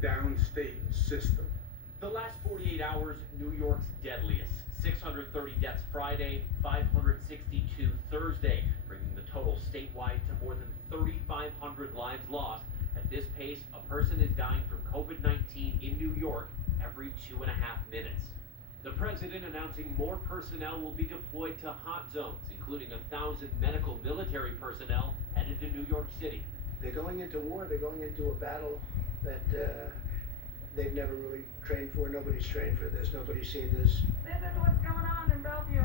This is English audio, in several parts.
downstate system. The last 48 hours, New York's deadliest. 630 deaths Friday, 562 Thursday, bringing the total statewide to more than 3,500 lives lost. At this pace, a person is dying from COVID-19 in New York every 2.5 minutes. The president announcing more personnel will be deployed to hot zones, including 1,000 medical military personnel headed to New York City. They're going into war, they're going into a battle that they've never really trained for. Nobody's trained for this, nobody's seen this. This is what's going on in Bellevue.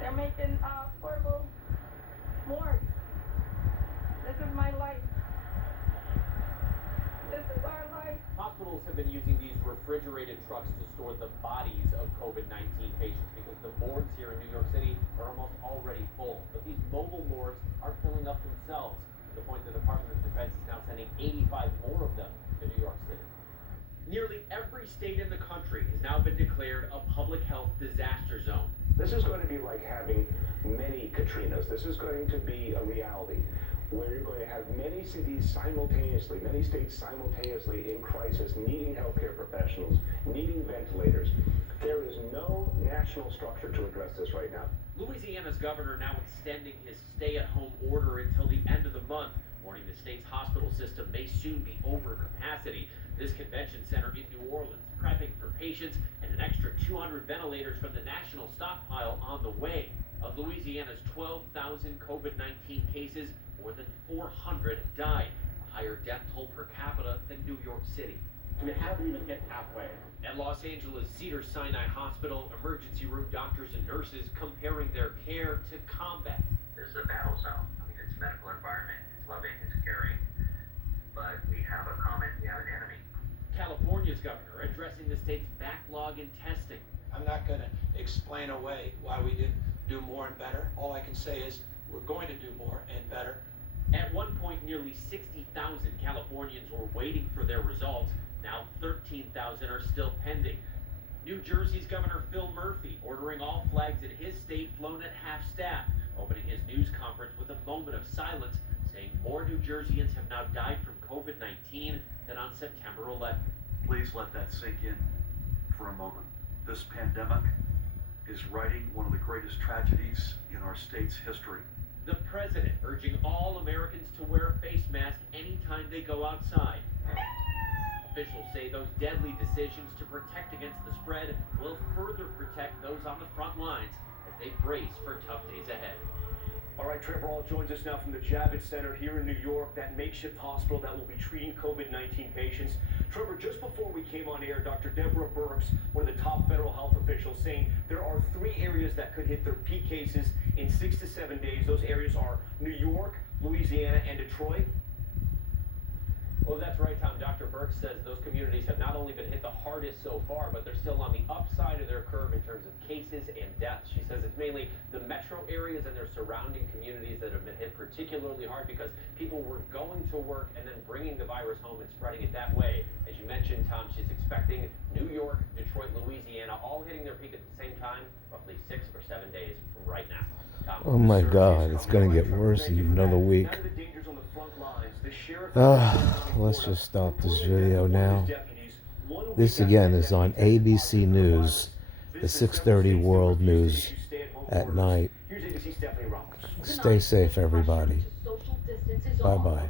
They're making portable morgues. This is my life. This is our life. Hospitals have been using these refrigerated trucks to store the bodies of COVID-19 patients because the morgues here in New York City are almost already full. But these mobile morgues are filling up themselves, to the point the Department of Defense is now sending 85 more of them to New York City. Nearly every state in the country has now been declared a public health disaster zone. This is going to be like having many Katrinas. This is going to be a reality where you're going to have many cities simultaneously, many states simultaneously in crisis, needing healthcare professionals, needing ventilators. There is no national structure to address this right now. Louisiana's governor now extending his stay-at-home order until the end of the month, warning the state's hospital system may soon be over capacity. This convention center in New Orleans prepping for patients and an extra 200 ventilators from the national stockpile on the way. Of Louisiana's 12,000 COVID-19 cases, more than 400 died, a higher death toll per capita than New York City. We haven't even hit halfway. At Los Angeles Cedars-Sinai Hospital, emergency room doctors and nurses comparing their care to combat. This is a battle zone. I mean, it's a medical environment, it's loving, it's caring, but we have an enemy. California's governor addressing the state's backlog in testing. I'm not going to explain away why we didn't do more and better. All I can say is we're going to do more and better. At one point, nearly 60,000 Californians were waiting for their results. Now 13,000 are still pending. New Jersey's Governor Phil Murphy ordering all flags in his state flown at half staff, opening his news conference with a moment of silence, saying more New Jerseyans have now died from COVID-19 than on September 11th. Please let that sink in for a moment. This pandemic is writing one of the greatest tragedies in our state's history. The president urging all Americans to wear a face mask anytime they go outside. Officials say those deadly decisions to protect against the spread will further protect those on the front lines as they brace for tough days ahead. All right, Trevor All joins us now from the Javits Center here in New York, that makeshift hospital that will be treating COVID-19 patients. Trevor, just before we came on air, Dr. Deborah Birx, one of the top federal health officials, saying there are 3 areas that could hit their peak cases in 6 to 7 days. Those areas are New York, Louisiana, and Detroit. Well, that's right, Tom. Dr. Birx says those communities have not only been hit the hardest so far, but they're still on the upside of their curve in terms of cases and deaths. She says it's mainly the metro areas and their surrounding communities that have been hit particularly hard because people were going to work and then bringing the virus home and spreading it that way. As you mentioned, Tom, she's expecting New York, Detroit, Louisiana, all hitting their peak at the same time, roughly 6 or 7 days from right now. Tom, Oh my God, it's going to get worse in another week. Let's just stop this video now. This again is on ABC News, the 6:30 World News at night. Stay safe, everybody. Bye-bye.